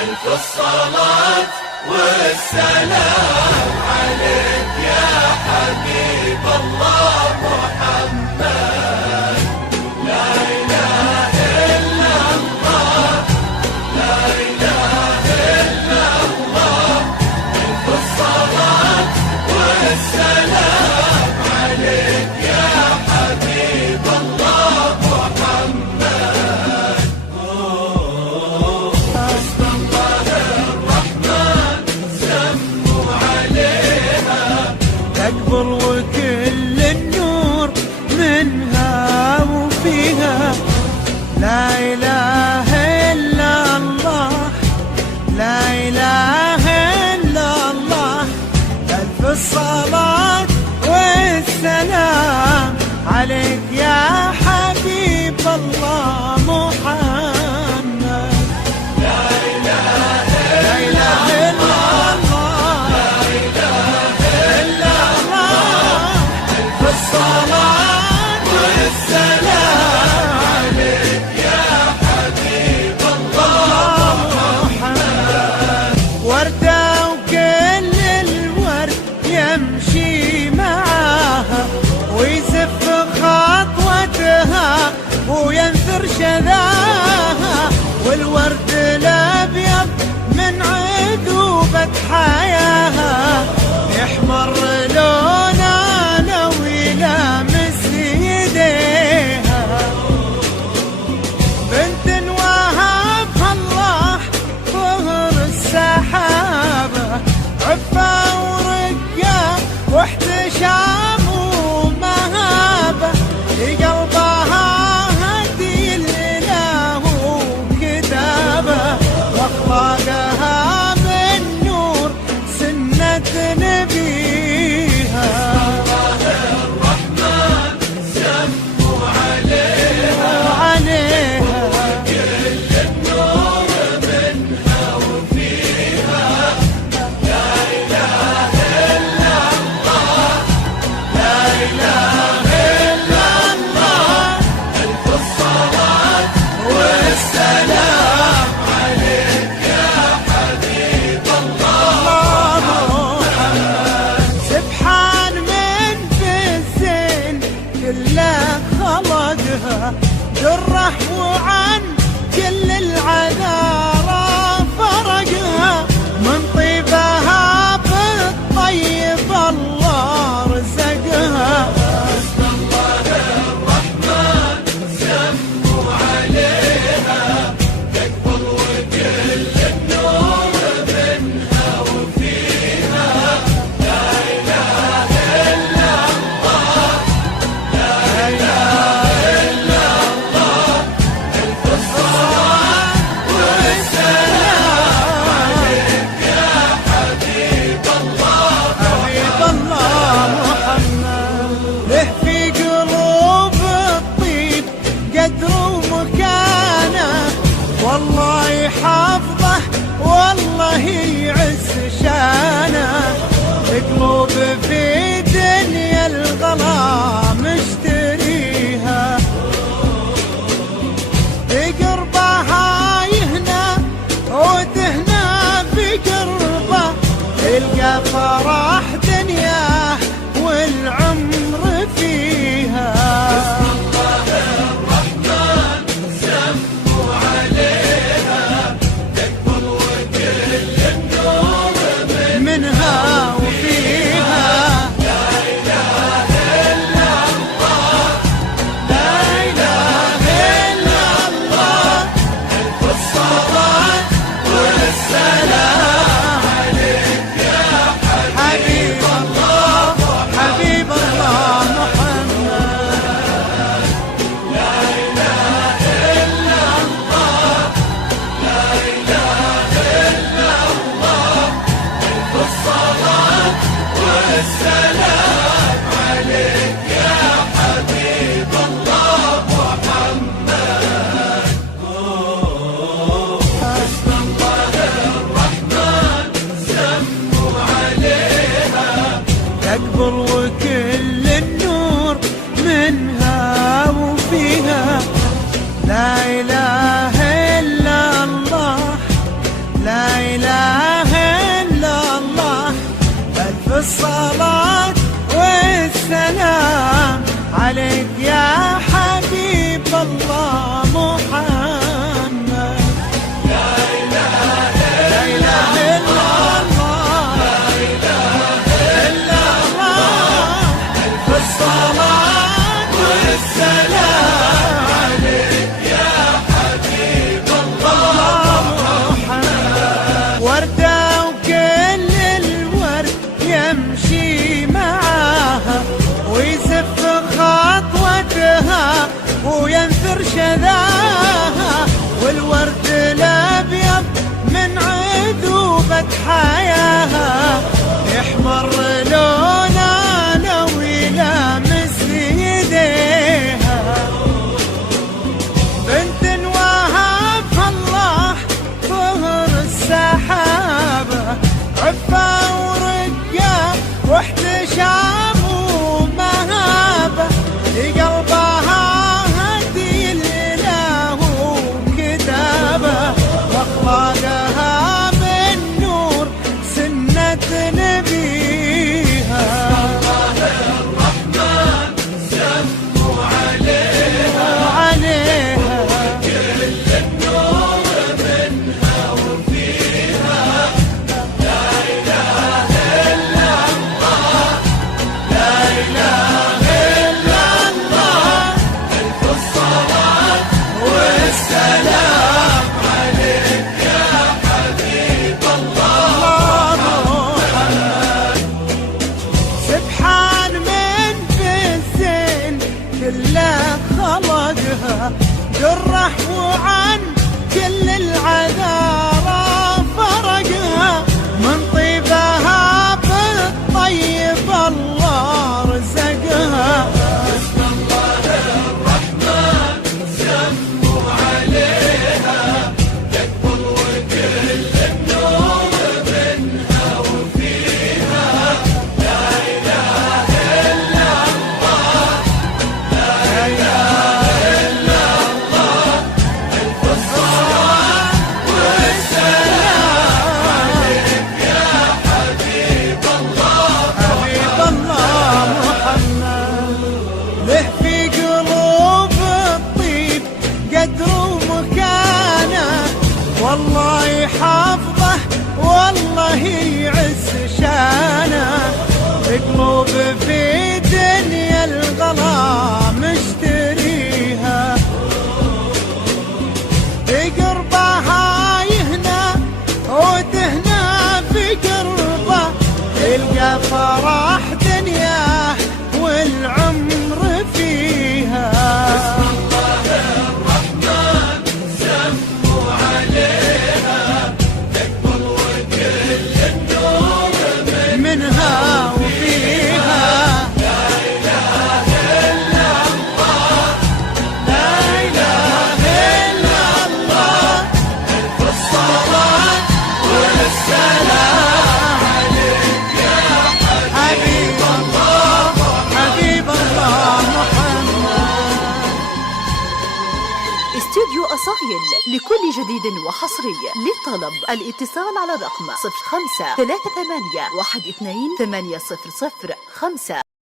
ألف الصلاة والسلام عليك يا حبيب الله محمد. لا إله إلا الله، لا إله إلا الله. ألف الصلاة والسلام عليك يا حبيب الله محمد. حسب الله الرحمن سموا عليها، تكبر وكل النور منها وفيها. لا إله إلا الله، لا إله إلا الله. ألف الصلاة والسلام عليك يا حبيب الله محمد. لا إله لا إله إلا الله، لا إله إلا الله. ألف الصلاة والسلام عليك يا حبيب الله محمد. وردة وكل الورد يمشي معاها، ويزف خطوتها وينثر شذاها. والورد الأبيض من عذوبة حياها، يحمر لونه لو يلامس يديها. بنت وهبها الله ظهر السحابة، عفة ورقة واحتشام ومهابة. لقلبها هدي الإله وكتابة، واخلاقها من نور سنة نبي والله يحفظه والله يعز شانه، بقلوب في دنيا الغلا مشتريها، بقربها يهنى وتهنى بقربه، تلقى فرح دنياه والعمر فيها. منها وفيها لا إله إلا الله، لا إله إلا الله، ألف الصلاة والسلام عليك يا حبيب الله، حبيب الله محمد. استوديو أصايل لكل جديد وحصري. للطلب الاتصال على رقم 05 38 12 800 5.